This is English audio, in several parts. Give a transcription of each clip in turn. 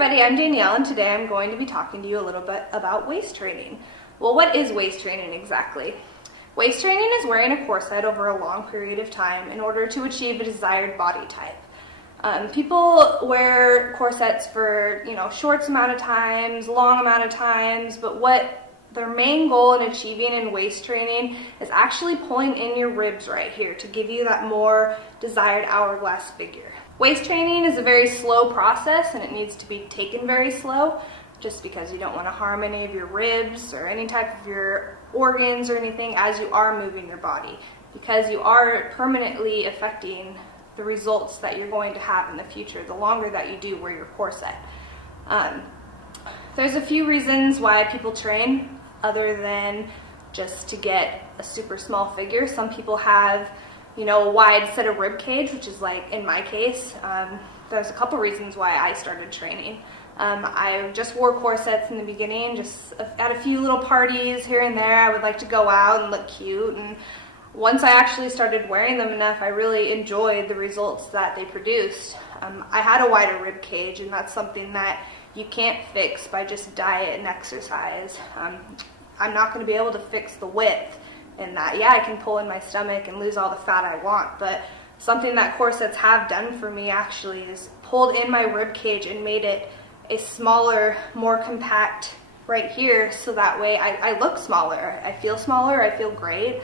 everybody, I'm Danielle, and today I'm going to be talking to you a little bit about waist training. Well, what is waist training exactly? Waist training is wearing a corset over a long period of time in order to achieve a desired body type. People wear corsets for, short amount of times, long amount of times, but what their main goal in achieving in waist training is actually pulling in your ribs right here to give you that more desired hourglass figure. Waist training is a very slow process and it needs to be taken very slow just because you don't want to harm any of your ribs or any type of your organs or anything as you are moving your body, because you are permanently affecting the results that you're going to have in the future the longer that you do wear your corset. There's a few reasons why people train other than just to get a super small figure. Some people have a wide set of rib cage, which is like in my case. There's a couple reasons why I started training. I just wore corsets in the beginning, just at a few little parties here and there. I would like to go out and look cute, and once I actually started wearing them enough, I really enjoyed the results that they produced. I had a wider rib cage, and that's something that you can't fix by just diet and exercise. I'm not going to be able to fix the width in that. Yeah, I can pull in my stomach and lose all the fat I want, but something that corsets have done for me actually is pulled in my rib cage and made it a smaller, more compact right here, so that way I look smaller, I feel smaller, I feel great.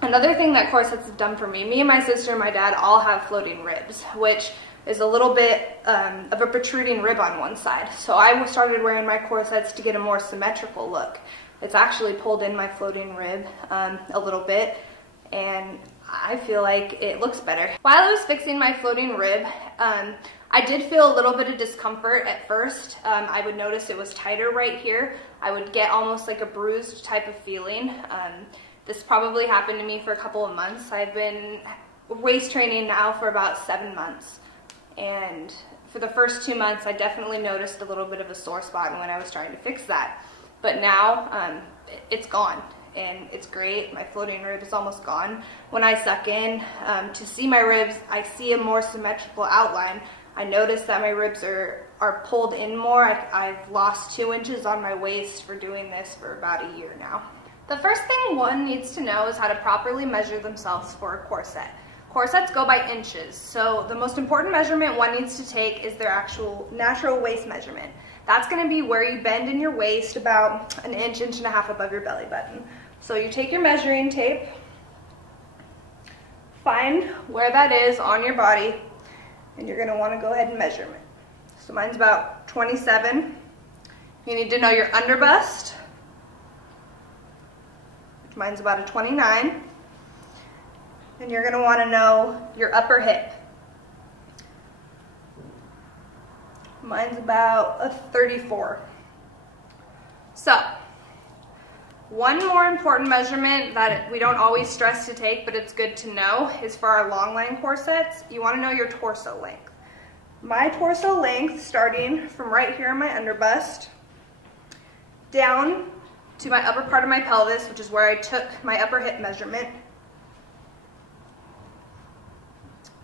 Another thing that corsets have done for me and my sister and my dad all have floating ribs, which is a little bit of a protruding rib on one side. So I started wearing my corsets to get a more symmetrical look. It's actually pulled in my floating rib a little bit, and I feel like it looks better. While I was fixing my floating rib, I did feel a little bit of discomfort at first. I would notice it was tighter right here. I would get almost like a bruised type of feeling. This probably happened to me for a couple of months. I've been waist training now for about 7 months. And for the first 2 months, I definitely noticed a little bit of a sore spot when I was trying to fix that. But now it's gone, and it's great. My floating rib is almost gone. When I suck in to see my ribs, I see a more symmetrical outline. I notice that my ribs are pulled in more. I've lost 2 inches on my waist for doing this for about a year now. The first thing one needs to know is how to properly measure themselves for a corset. Corsets go by inches, so the most important measurement one needs to take is their actual natural waist measurement. That's going to be where you bend in your waist about an inch, inch and a half above your belly button. So you take your measuring tape, find where that is on your body, and you're going to want to go ahead and measure it. So mine's about 27. You need to know your underbust, which mine's about a 29. And you're going to want to know your upper hip. Mine's about a 34. So, one more important measurement that we don't always stress to take, but it's good to know, is for our long line corsets, you want to know your torso length. My torso length, starting from right here in my underbust, down to my upper part of my pelvis, which is where I took my upper hip measurement,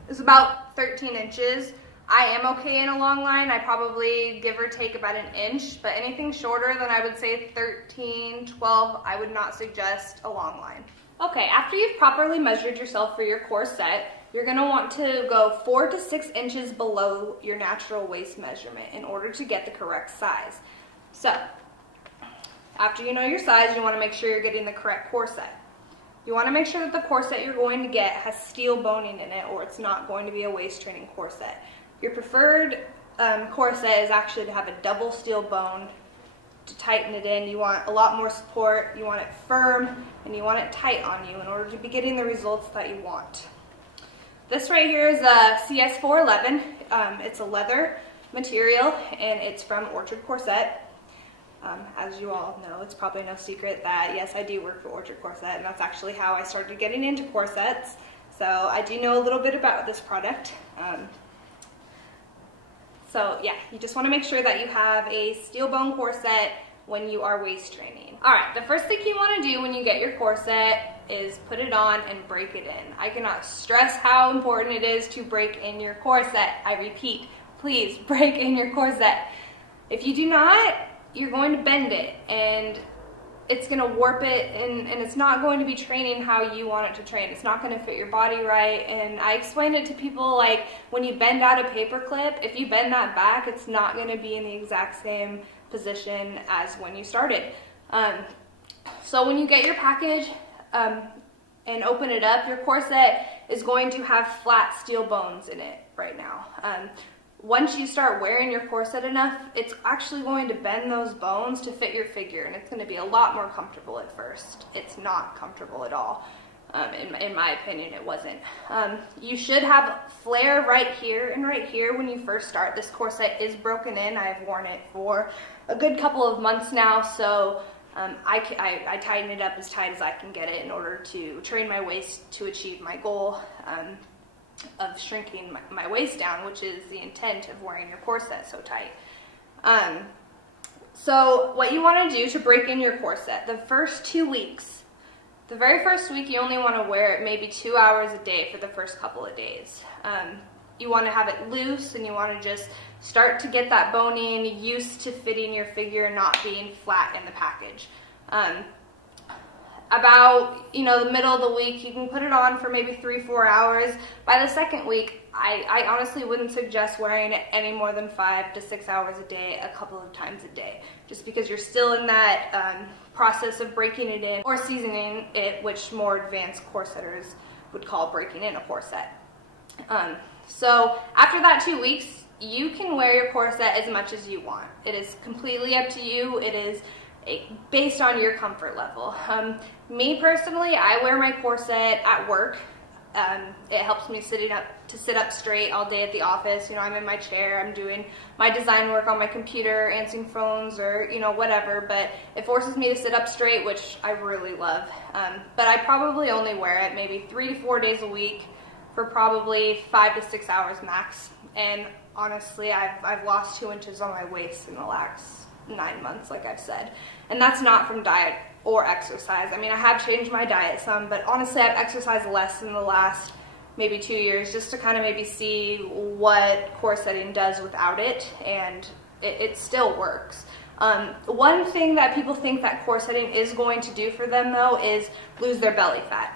is about 13 inches. I am okay in a long line. I probably give or take about an inch, but anything shorter than I would say 13, 12, I would not suggest a long line. Okay, after you've properly measured yourself for your corset, you're gonna want to go 4 to 6 inches below your natural waist measurement in order to get the correct size. So, after you know your size, you wanna make sure you're getting the correct corset. You want to make sure that the corset you're going to get has steel boning in it, or it's not going to be a waist training corset. Your preferred corset is actually to have a double steel bone to tighten it in. You want a lot more support, you want it firm, and you want it tight on you in order to be getting the results that you want. This right here is a CS411. It's a leather material, and it's from Orchard Corset. As you all know, it's probably no secret that, yes, I do work for Orchard Corset, and that's actually how I started getting into corsets. So I do know a little bit about this product. So yeah, you just want to make sure that you have a steel bone corset when you are waist training. All right, the first thing you want to do when you get your corset is put it on and break it in. I cannot stress how important it is to break in your corset. I repeat, please break in your corset. If you do not, you're going to bend it, and it's going to warp it, and it's not going to be training how you want it to train. It's not going to fit your body right. And I explained it to people, like, when you bend out a paper clip, if you bend that back, it's not going to be in the exact same position as when you started. So when you get your package and open it up, your corset is going to have flat steel bones in it right now. Once you start wearing your corset enough, it's actually going to bend those bones to fit your figure, and it's going to be a lot more comfortable at first. It's not comfortable at all. In my opinion, it wasn't. You should have flare right here and right here when you first start. This corset is broken in. I've worn it for a good couple of months now, so I tighten it up as tight as I can get it in order to train my waist to achieve my goal of shrinking my waist down, which is the intent of wearing your corset so tight. So what you want to do to break in your corset, the first 2 weeks, the very first week you only want to wear it maybe 2 hours a day for the first couple of days. You want to have it loose, and you want to just start to get that bone in, used to fitting your figure and not being flat in the package. About, the middle of the week, you can put it on for maybe 3-4 hours. By the second week, I honestly wouldn't suggest wearing it any more than 5 to 6 hours a day, a couple of times a day, just because you're still in that process of breaking it in or seasoning it, which more advanced corsetters would call breaking in a corset. So after that 2 weeks, you can wear your corset as much as you want. It is completely up to you. It is based on your comfort level. Me personally, I wear my corset at work. It helps me sit up straight all day at the office. I'm in my chair, I'm doing my design work on my computer, answering phones, or whatever, but it forces me to sit up straight, which I really love. But I probably only wear it maybe 3 to 4 days a week for probably 5 to 6 hours max. And honestly, I've lost 2 inches on my waist in the last 9 months, like I've said. And that's not from diet or exercise. I mean, I have changed my diet some, but honestly, I've exercised less in the last maybe 2 years just to kind of maybe see what corsetting does without it, and it still works. One thing that people think that corsetting is going to do for them, though, is lose their belly fat.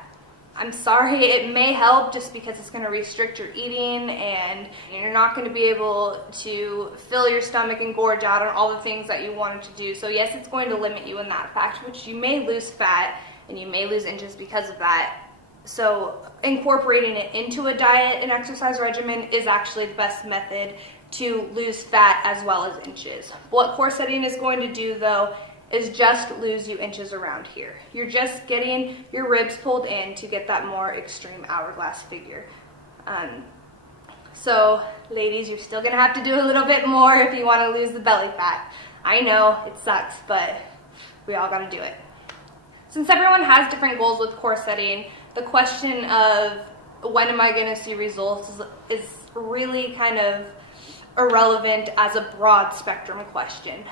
I'm sorry, it may help just because it's going to restrict your eating, and you're not going to be able to fill your stomach and gorge out on all the things that you wanted to do. So yes, it's going to limit you in that fact, which you may lose fat and you may lose inches because of that. So incorporating it into a diet and exercise regimen is actually the best method to lose fat as well as inches. What corsetting is going to do, though, is just lose you inches around here. You're just getting your ribs pulled in to get that more extreme hourglass figure. So ladies, you're still gonna have to do a little bit more if you wanna lose the belly fat. I know, it sucks, but we all gotta do it. Since everyone has different goals with corsetting, the question of when am I gonna see results is really kind of irrelevant as a broad spectrum question.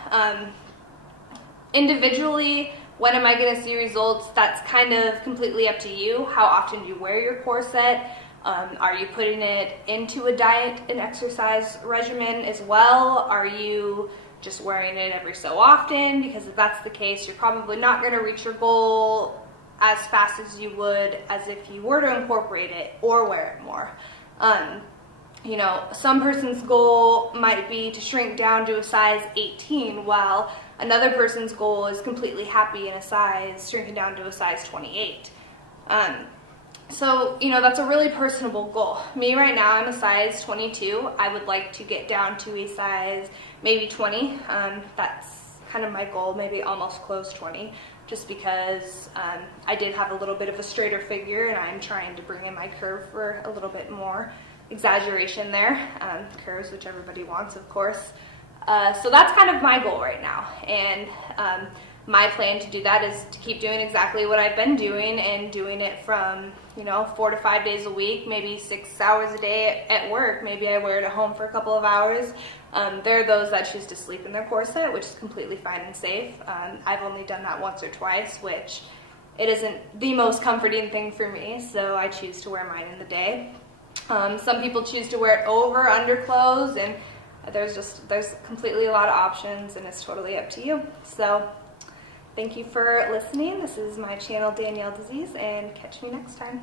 Individually, when am I going to see results? That's kind of completely up to you. How often do you wear your corset? Are you putting it into a diet and exercise regimen as well? Are you just wearing it every so often? Because if that's the case, you're probably not going to reach your goal as fast as you would as if you were to incorporate it or wear it more. Some person's goal might be to shrink down to a size 18, while another person's goal is completely happy in a size, shrinking down to a size 28. So, that's a really personable goal. Me right now, I'm a size 22. I would like to get down to a size maybe 20. That's kind of my goal, maybe almost close 20, just because I did have a little bit of a straighter figure, and I'm trying to bring in my curve for a little bit more exaggeration there. Curves, which everybody wants, of course. So that's kind of my goal right now, and my plan to do that is to keep doing exactly what I've been doing, and doing it from 4 to 5 days a week, maybe 6 hours a day at work. Maybe I wear it at home for a couple of hours. There are those that choose to sleep in their corset, which is completely fine and safe. I've only done that once or twice, which it isn't the most comforting thing for me, so I choose to wear mine in the day. Some people choose to wear it over underclothes, and There's completely a lot of options, and it's totally up to you. So thank you for listening. This is my channel, Danielle Disease, and catch me next time.